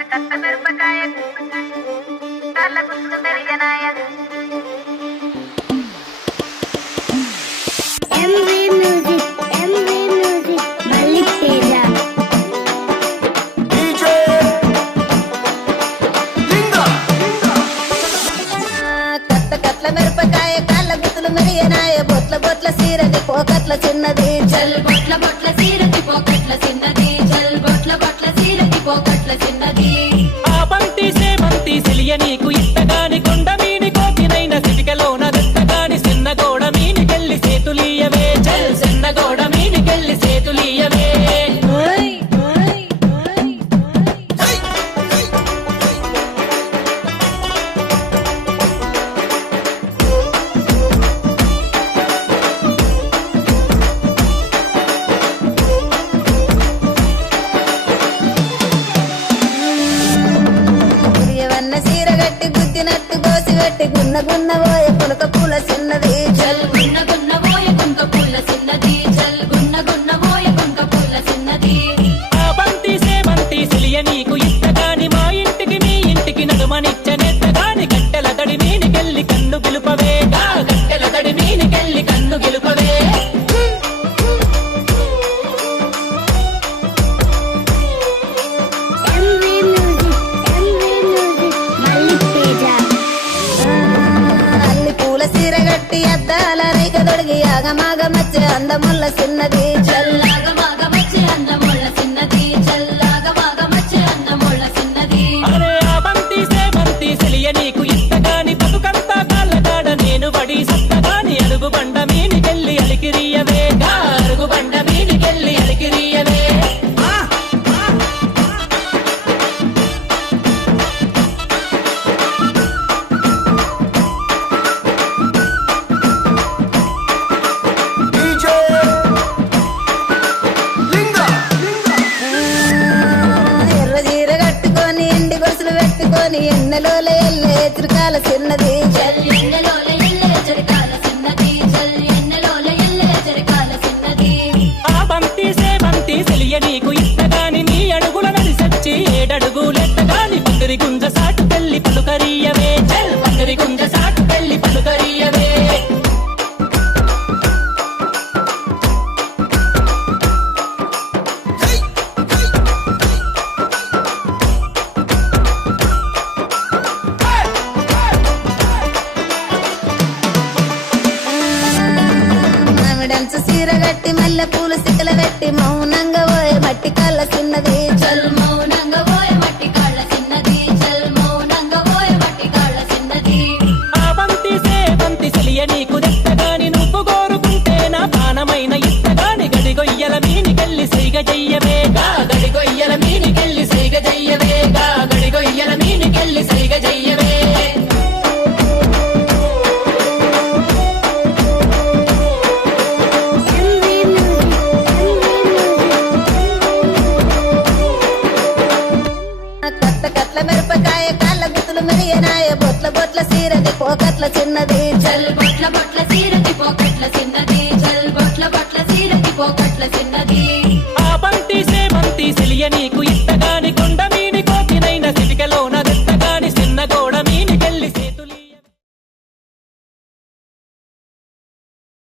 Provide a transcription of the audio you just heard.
కట్ట మిరపకాయ కళ్ళ గుర్తు మెరిగనాయ మిరపకాయ కాళ్ళ గుర్తులు మెరియనాయ బొట్ల బొట్ల సీరది పోకట్ల చిన్నది చల్ బొట్ల బొట్ల సీరది పోకట్ల చిన్నది చల్ బొట్ల బొట్ల సీరది పోకట్ల చిన్నది ఆ బంతి సేమంతి సిలియ నీకు ఇట్టగాని కొండ మీని కోకినైన సిటికలోన దట్టగాని సిన్నగోడ మీనికెళ్ళి సేతులీయవే చల్ సిన్నగోడ మీనికెళ్ళి సేతులీయవే గుద్దినట్టు గోసి పెట్టి గున్న గున్న పోయే పులక పూల చిన్నది చల్ గున్న గున్న పోయే కుంక పూల చిన్నది చల్ గున్న గున్న పోయే కుంక పూల చిన్నది ఆ బంతి సేమంతి సిలియ నీకు ఇట్టగాని మా ఇంటికి మీ ఇంటికి నడుమనిచ్చనెట్టగాని గట్టెల దడి మీనికెళ్ళి కన్ను గెలుపవే గట్టెల దడి మీనికెళ్ళి కన్ను గెలుపవే అద్దాల రైక దొడిగి ఆగమాగ మధ్య అందముల్ల చిన్నది చల్లాగ మాగ మధ్య అందముల్ల చిన్నది చల్లాగ మాగ మధ్య అందముల్ల చిన్నది అరే ఆ బంతి సేమంతి సిలియ నీకు ఇట్టగాని బతుకంతా కాళ్ళగాడ నేను బడి సత్తగాని అరుగు బండ మీనికెళ్ళి అలికిరియవే అరుగు బండ మీనికెళ్ళి అలికిరియవే ఎన్నెలోల ఎల్లే చిరకాల చిన్నది చల్ ఎన్నెలోల ఎల్లే చిరకాల చిన్నది చల్ ఎన్నెలోల ఎల్లే చిరకాల చిన్నది ఆ బంతి సేమంతి సిలియ నీకు ఇట్టగాని నీ అడుగుల నడిసొచ్చి ఏడడుగులెట్టగాని పందిరి గుంజ సాటు పెళ్లి పలుకరియవే చల్ పందిరి గుంజ సాటు పెళ్లి పలుకరియవే సీరగట్టి మల్లె పూలు సిక్కల పెట్టి మౌనంగా పోయే మట్టి కళ్ళ చిన్నది చల్ మౌనంగా పోయే మట్టి కాళ్ళ చిన్నది చల్ మౌనంగా పోయే మట్టి కాళ్ళ చిన్నది ఆ బంతి సేమంతి సిలియ నీకు దెట్టగాని నువ్వు కోరుకుంటే నా ప్రాణమైన ఇట్టగాని గడిగొయ్యల మీనికెళ్ళి సైగ చెయ్యవే గడిగొయ్యల మీనికెళ్ళి సైగ చెయ్యవే గడిగొయ్యల మీనికెళ్ళి సైగ చెయ్యవే మిరపకాయ కాళ్ళ గుర్తులు మెరియనాయ బొట్ల బొట్ల సీరది పోకట్ల చిన్నది చల్ బొట్ల బొట్ల సీరది పోకట్ల చిన్నది చల్ బొట్ల బొట్ల సీరది పోకట్ల చిన్నది ఆ బంతి సేమంతి సిలియ నీకు